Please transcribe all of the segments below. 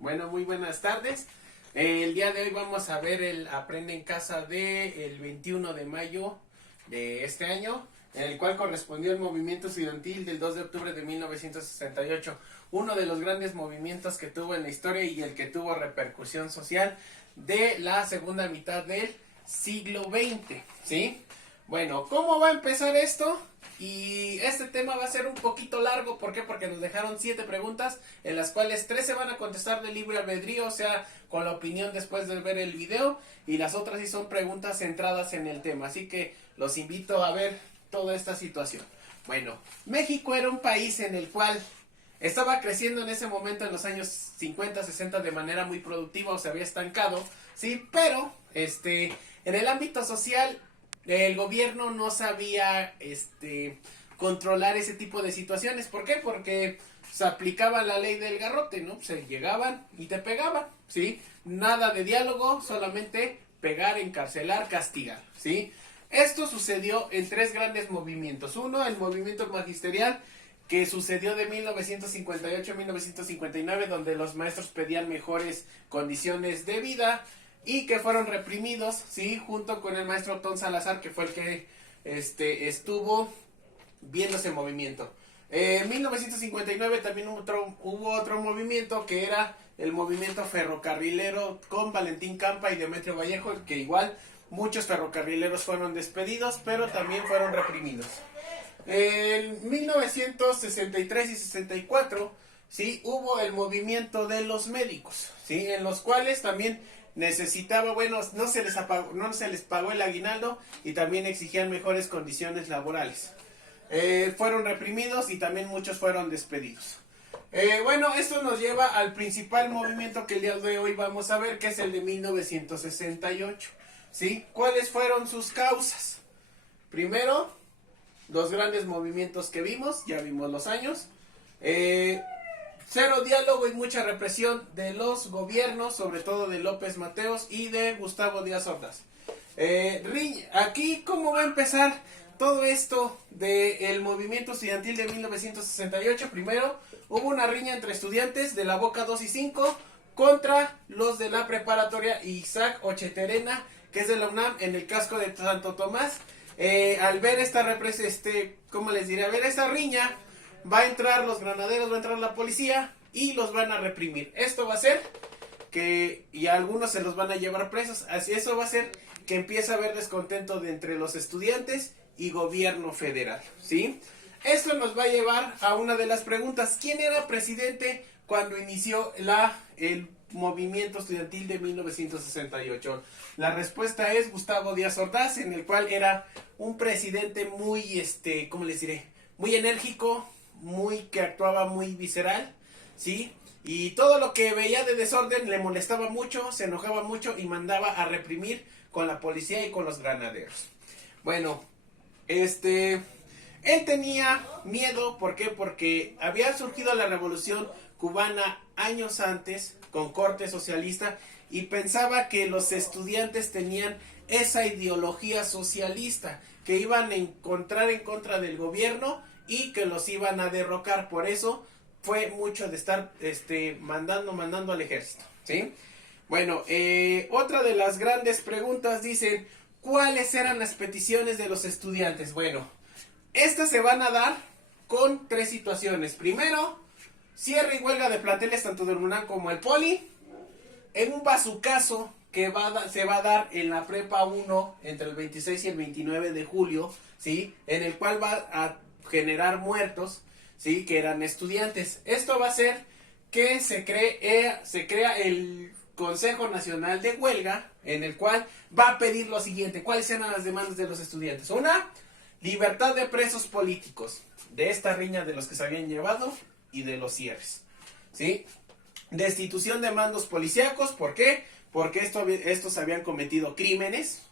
Bueno, muy buenas tardes. El día de hoy vamos a ver el Aprende en Casa del 21 de mayo de este año, en el cual correspondió el movimiento estudiantil del 2 de octubre de 1968, uno de los grandes movimientos que tuvo en la historia y el que tuvo repercusión social de la segunda mitad del siglo XX, ¿sí? Bueno, ¿cómo va a empezar esto? Y este tema va a ser un poquito largo, ¿por qué? Porque nos dejaron 7 preguntas, en las cuales 3 se van a contestar de libre albedrío, o sea, con la opinión después de ver el video, y las otras sí son preguntas centradas en el tema, así que los invito a ver toda esta situación. Bueno, México era un país en el cual estaba creciendo en ese momento, en los años 50, 60, de manera muy productiva, o se había estancado, ¿sí? Pero, en el ámbito social, el gobierno no sabía controlar ese tipo de situaciones. ¿Por qué? Porque se aplicaba la ley del garrote, ¿no? Se llegaban y te pegaban, ¿sí? Nada de diálogo, solamente pegar, encarcelar, castigar, ¿sí? Esto sucedió en 3 grandes movimientos. Uno, el movimiento magisterial, que sucedió de 1958 a 1959, donde los maestros pedían mejores condiciones de vida y que fueron reprimidos, sí, junto con el maestro Otón Salazar, que fue el que estuvo viendo ese movimiento. En 1959 también hubo otro movimiento, que era el movimiento ferrocarrilero, con Valentín Campa y Demetrio Vallejo, que igual muchos ferrocarrileros fueron despedidos, pero también fueron reprimidos. En 1963 y 64, sí, hubo el movimiento de los médicos, sí, en los cuales también necesitaba, bueno, no se les pagó el aguinaldo y también exigían mejores condiciones laborales. Fueron reprimidos y también muchos fueron despedidos. Bueno, esto nos lleva al principal movimiento que el día de hoy vamos a ver, que es el de 1968, ¿sí? ¿Cuáles fueron sus causas? Primero, los grandes movimientos que vimos, ya vimos los años. Cero diálogo y mucha represión de los gobiernos, sobre todo de López Mateos y de Gustavo Díaz Ordaz. Aquí, ¿cómo va a empezar todo esto del movimiento estudiantil de 1968? Primero, hubo una riña entre estudiantes de la Boca 2 y 5 contra los de la preparatoria Isaac Ocheterena, que es de la UNAM, en el casco de Santo Tomás. Al ver esta al ver esta riña, va a entrar los granaderos, va a entrar la policía y los van a reprimir. Esto va a hacer y a algunos se los van a llevar presos. Así, eso va a hacer que empiece a haber descontento entre los estudiantes y gobierno federal, ¿sí? Esto nos va a llevar a una de las preguntas: ¿quién era presidente cuando inició el movimiento estudiantil de 1968? La respuesta es Gustavo Díaz Ordaz, en el cual era un presidente muy, ¿cómo les diré? Muy enérgico, que actuaba muy visceral, ¿sí? Y todo lo que veía de desorden le molestaba mucho, se enojaba mucho y mandaba a reprimir con la policía y con los granaderos. Bueno, él tenía miedo, ¿por qué? Porque había surgido la revolución cubana años antes, con corte socialista, y pensaba que los estudiantes tenían esa ideología socialista, que iban a encontrar en contra del gobierno y que los iban a derrocar. Por eso fue mucho de estar mandando al ejército, ¿sí? Bueno, otra de las grandes preguntas dicen: ¿cuáles eran las peticiones de los estudiantes? Bueno, estas se van a dar con 3 situaciones. Primero, cierre y huelga de planteles tanto del UNAM como el Poli. En un bazucazo que se va a dar en la Prepa 1 entre el 26 y el 29 de julio, ¿sí? En el cual va a generar muertos, ¿sí? Que eran estudiantes. Esto va a hacer que se crea el Consejo Nacional de Huelga, en el cual va a pedir lo siguiente: ¿cuáles eran las demandas de los estudiantes? Una, libertad de presos políticos, de esta riña de los que se habían llevado y de los cierres, ¿sí? Destitución de mandos policíacos, ¿por qué? Porque estos habían cometido crímenes.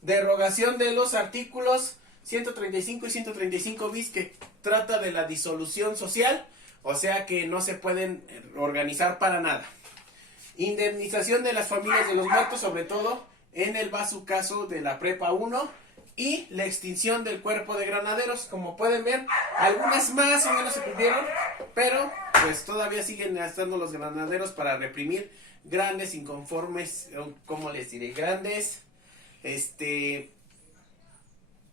Derogación de los artículos 135 y 135 bis, que trata de la disolución social, o sea que no se pueden organizar para nada. Indemnización de las familias de los muertos, sobre todo en el bazucazo de la Prepa 1, y la extinción del cuerpo de granaderos. Como pueden ver, algunas más o menos se cumplieron, pero pues todavía siguen estando los granaderos para reprimir grandes inconformes, ¿cómo les diré? Grandes,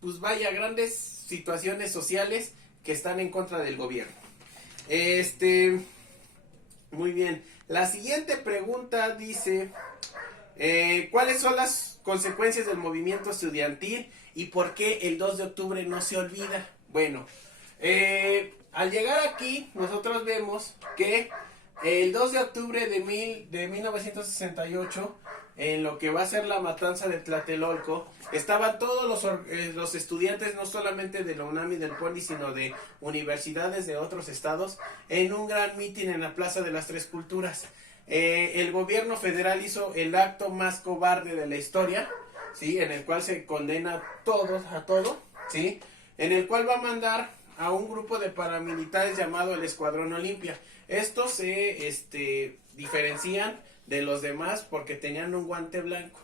pues vaya, grandes situaciones sociales que están en contra del gobierno. Muy bien. La siguiente pregunta dice, ¿cuáles son las consecuencias del movimiento estudiantil y por qué el 2 de octubre no se olvida? Bueno, al llegar aquí nosotros vemos que el 2 de octubre de 1968, en lo que va a ser la matanza de Tlatelolco, estaban todos los estudiantes, no solamente de la UNAM y del POLI, sino de universidades de otros estados, en un gran mitin en la Plaza de las Tres Culturas. El gobierno federal hizo el acto más cobarde de la historia, ¿sí? En el cual se condena a todo, ¿sí? En el cual va a mandar a un grupo de paramilitares llamado el Escuadrón Olimpia. Estos se diferencian de los demás porque tenían un guante blanco.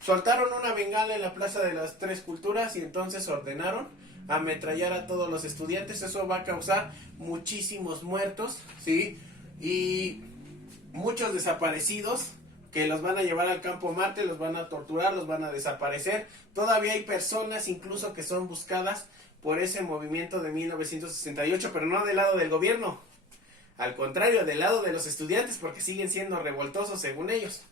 Soltaron una bengala en la Plaza de las Tres Culturas y entonces ordenaron ametrallar a todos los estudiantes. Eso va a causar muchísimos muertos, ¿sí? Y muchos desaparecidos que los van a llevar al campo Marte, los van a torturar, los van a desaparecer. Todavía hay personas incluso que son buscadas por ese movimiento de 1968, pero no del lado del gobierno. Al contrario, del lado de los estudiantes, porque siguen siendo revoltosos según ellos.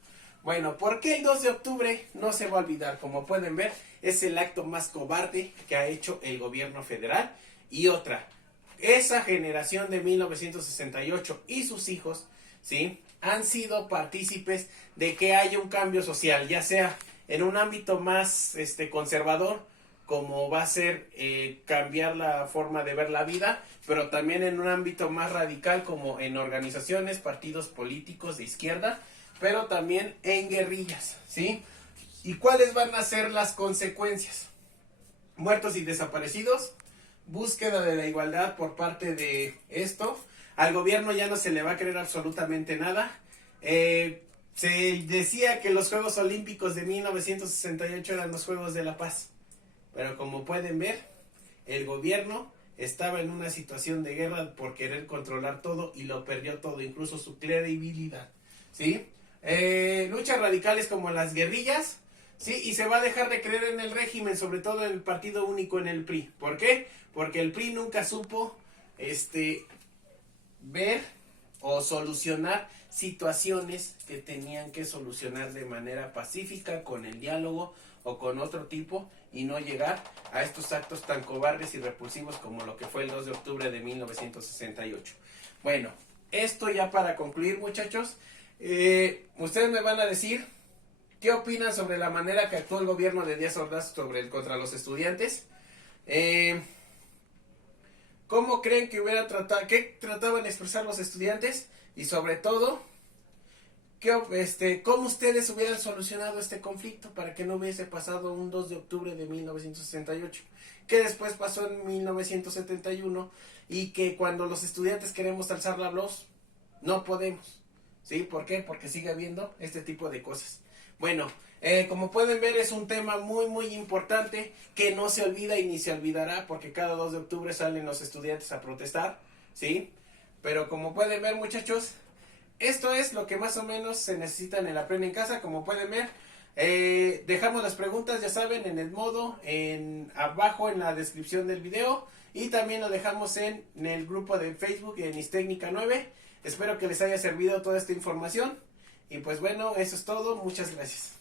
Bueno, ¿por qué el 2 de octubre no se va a olvidar? Como pueden ver, es el acto más cobarde que ha hecho el gobierno federal. Y otra, esa generación de 1968 y sus hijos, ¿sí?, han sido partícipes de que haya un cambio social, ya sea en un ámbito más conservador, como va a ser cambiar la forma de ver la vida, pero también en un ámbito más radical, como en organizaciones, partidos políticos de izquierda, pero también en guerrillas, ¿sí? ¿Y cuáles van a ser las consecuencias? Muertos y desaparecidos, búsqueda de la igualdad por parte de esto. Al gobierno ya no se le va a creer absolutamente nada. Se decía que los Juegos Olímpicos de 1968 eran los Juegos de la Paz. Pero como pueden ver, el gobierno estaba en una situación de guerra por querer controlar todo y lo perdió todo, incluso su credibilidad, ¿sí? Luchas radicales como las guerrillas, ¿sí? Y se va a dejar de creer en el régimen, sobre todo en el partido único, en el PRI. ¿Por qué? Porque el PRI nunca supo ver o solucionar situaciones que tenían que solucionar de manera pacífica, con el diálogo o con otro tipo, y no llegar a estos actos tan cobardes y repulsivos como lo que fue el 2 de octubre de 1968. Bueno, esto ya para concluir, muchachos, ustedes me van a decir qué opinan sobre la manera que actuó el gobierno de Díaz Ordaz contra los estudiantes. ¿Cómo creen que qué trataban de expresar los estudiantes? Y sobre todo, ¿cómo ustedes hubieran solucionado este conflicto para que no hubiese pasado un 2 de octubre de 1968? Que después pasó en 1971 y que cuando los estudiantes queremos alzar la voz, no podemos. ¿Sí? ¿Por qué? Porque sigue habiendo este tipo de cosas. Bueno, como pueden ver, es un tema muy muy importante que no se olvida y ni se olvidará, porque cada 2 de octubre salen los estudiantes a protestar, ¿sí? Pero como pueden ver, muchachos, esto es lo que más o menos se necesita en el Aprende en Casa. Como pueden ver, dejamos las preguntas, ya saben, en el modo, abajo en la descripción del video, y también lo dejamos en el grupo de Facebook en Istécnica 9. Espero que les haya servido toda esta información. Y pues bueno, eso es todo. Muchas gracias.